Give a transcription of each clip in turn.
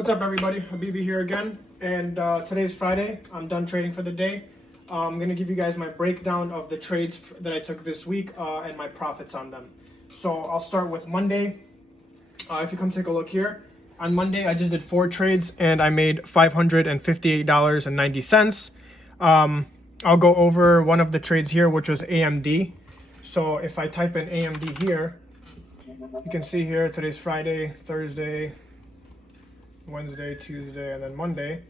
What's up, everybody? Habibi here again, and today's Friday. I'm done trading for the day. I'm going to give you guys my breakdown of the trades that I took this week and my profits on them. So I'll start with Monday. If you come take a look here, on Monday I just did 4 trades and I made $558.90. I'll go over one of the trades here, which was AMD. So if I type in AMD here, you can see here today's Friday, Thursday, Wednesday, Tuesday, and then Monday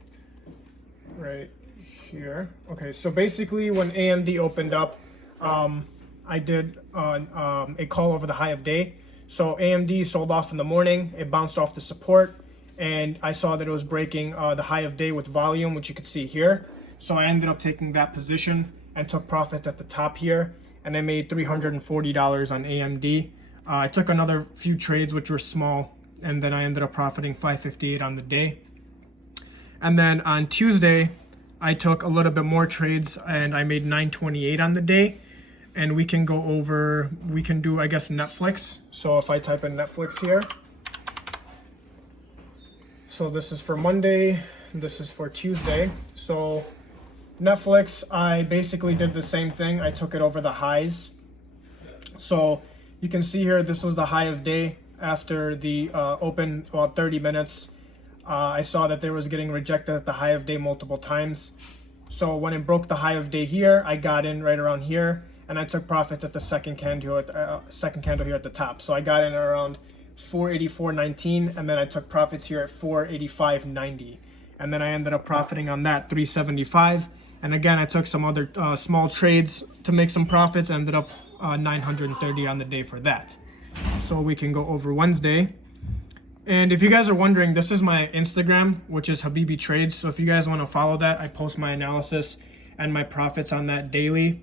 right here. Okay, so basically when AMD opened up, I did a call over the high of day. So AMD sold off in the morning, it bounced off the support, and I saw that it was breaking the high of day with volume, which you can see here. So I ended up taking that position and took profits at the top here, and I made $340 on AMD. I took another few trades which were small, and then I ended up profiting $558 on the day. And then on Tuesday, I took a little bit more trades and I made $928 on the day. And we can go over, we can do, I guess, Netflix. So if I type in Netflix here. So this is for Monday, this is for Tuesday. So Netflix, I basically did the same thing. I took it over the highs. So you can see here, this was the high of day. After the open, about 30 minutes, I saw that there was getting rejected at the high of day multiple times. So when it broke the high of day here, I got in right around here, and I took profits at the second candle here at the top. So I got in around 484.19, and then I took profits here at 485.90, and then I ended up profiting on that 375. And again, I took some other small trades to make some profits. Ended up 930 on the day for that. So we can go over Wednesday. And if you guys are wondering, this is my Instagram, which is Habibi Trades. So if you guys want to follow that, I post my analysis and my profits on that daily.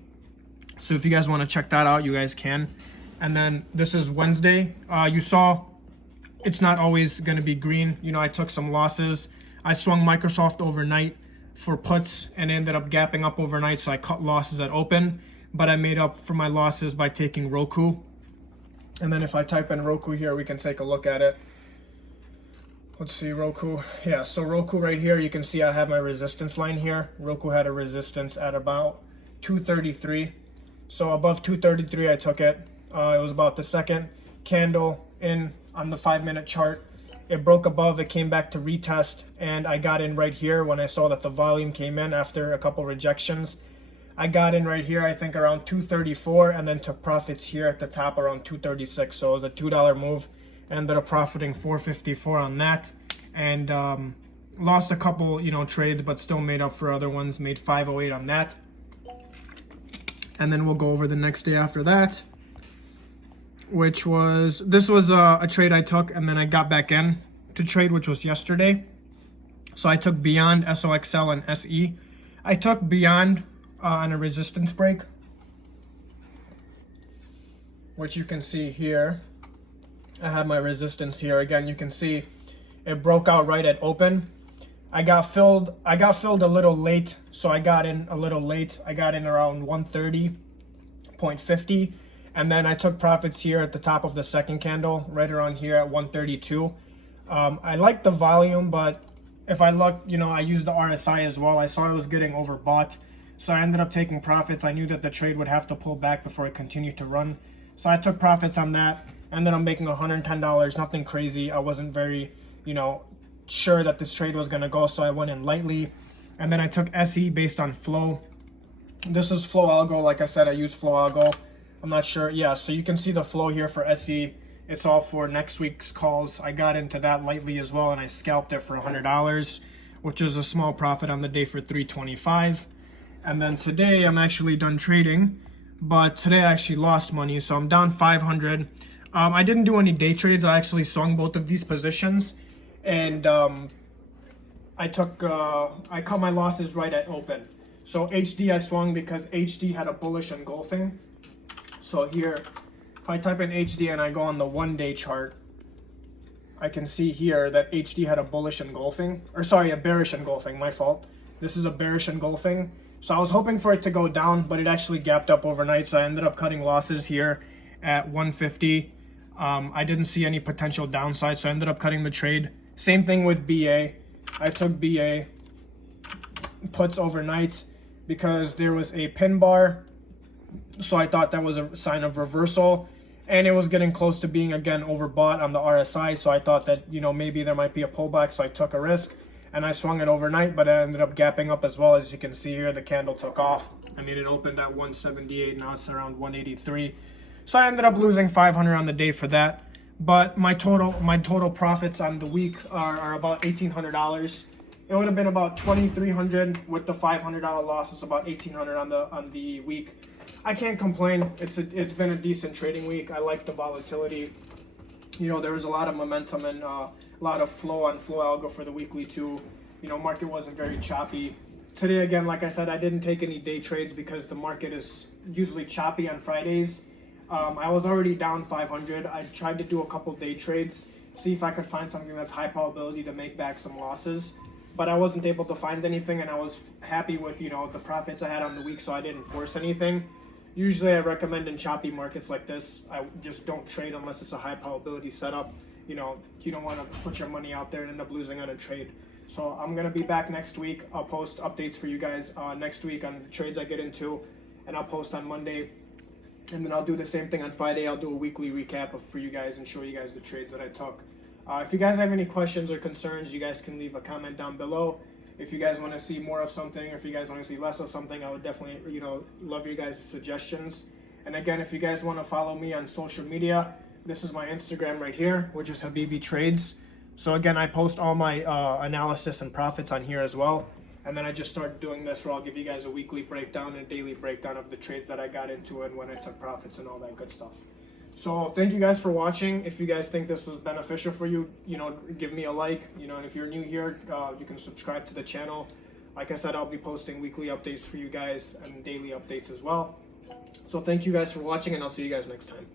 So if you guys want to check that out, you guys can. And then this is Wednesday. You saw it's not always going to be green. You know, I took some losses. I swung Microsoft overnight for puts and ended up gapping up overnight. So I cut losses at open, but I made up for my losses by taking Roku. And then if I type in Roku here, we can take a look at it. Let's see, Roku. Yeah, so Roku right here, you can see I have my resistance line here. Roku had a resistance at about 233. So above 233, I took it. It was about the second candle in on the 5-minute chart. It broke above, it came back to retest, and I got in right here when I saw that the volume came in after a couple rejections. I got in right here, I think around 234, and then took profits here at the top around 236. So it was a $2 move. Ended up profiting 454 on that, and lost a couple, trades, but still made up for other ones. Made 508 on that. And then we'll go over the next day after that, which was, this was a trade I took, and then I got back in to trade, which was yesterday. So I took Beyond, SOXL, and SE. I took Beyond on a resistance break, which you can see here. I have my resistance here. Again, you can see it broke out right at open. I got filled a little late, so I got in a little late. I got in around 130.50, and then I took profits here at the top of the second candle, right around here at 132. I like the volume, but if I look, I used the RSI as well. I saw it was getting overbought. So I ended up taking profits. I knew that the trade would have to pull back before it continued to run. So I took profits on that. Ended up making $110, nothing crazy. I wasn't very, sure that this trade was going to go, so I went in lightly. And then I took SE based on flow. This is flow algo. Like I said, I use flow algo. I'm not sure. Yeah, so you can see the flow here for SE. It's all for next week's calls. I got into that lightly as well, and I scalped it for $100, which is a small profit on the day for $325. And then today I'm actually done trading, but today I actually lost money, so I'm down 500. I didn't do any day trades. I actually swung both of these positions, and I cut my losses right at open. So HD I swung because HD had a bullish engulfing. So here, if I type in HD and I go on the 1-day chart, I can see here that HD had a bullish engulfing, or sorry, a bearish engulfing, my fault. This is a bearish engulfing. So I was hoping for it to go down, but it actually gapped up overnight. So I ended up cutting losses here at 150. I didn't see any potential downside, so I ended up cutting the trade Same thing with BA. I took BA puts overnight because there was a pin bar, so I thought that was a sign of reversal, and it was getting close to being again overbought on the RSI, so I thought that, you know, maybe there might be a pullback, so I took a risk and I swung it overnight, but I ended up gapping up as well. As you can see here, the candle took off. I mean, it opened at 178, now it's around 183, so I ended up losing 500 on the day for that. But my total profits on the week are about $1,800. It would have been about $2,300 with the $500 loss. It's about $1,800 on the week. I can't complain. It's been a decent trading week. I like the volatility. You know, there was a lot of momentum and a lot of flow on flow algo for the weekly too. You know, market wasn't very choppy. Today, again, like I said, I didn't take any day trades because the market is usually choppy on Fridays. I was already down 500. I tried to do a couple day trades, see if I could find something that's high probability to make back some losses, but I wasn't able to find anything, and I was happy with, you know, the profits I had on the week, so I didn't force anything. Usually I recommend in choppy markets like this, I just don't trade unless it's a high probability setup. You know, you don't want to put your money out there and end up losing on a trade. So I'm going to be back next week. I'll post updates for you guys next week on the trades I get into, and I'll post on Monday. And then I'll do the same thing on Friday. I'll do a weekly recap for you guys and show you guys the trades that I took. If you guys have any questions or concerns, you guys can leave a comment down below. If you guys want to see more of something, or if you guys want to see less of something, I would definitely, you know, love your guys' suggestions. And again, if you guys want to follow me on social media, this is my Instagram right here, which is Habibi Trades. So again, I post all my analysis and profits on here as well. And then I just started doing this where I'll give you guys a weekly breakdown and a daily breakdown of the trades that I got into and when I took profits and all that good stuff. So thank you guys for watching. If you guys think this was beneficial for you, you know, give me a like. You know, and if you're new here, you can subscribe to the channel. Like I said, I'll be posting weekly updates for you guys and daily updates as well. So thank you guys for watching, and I'll see you guys next time.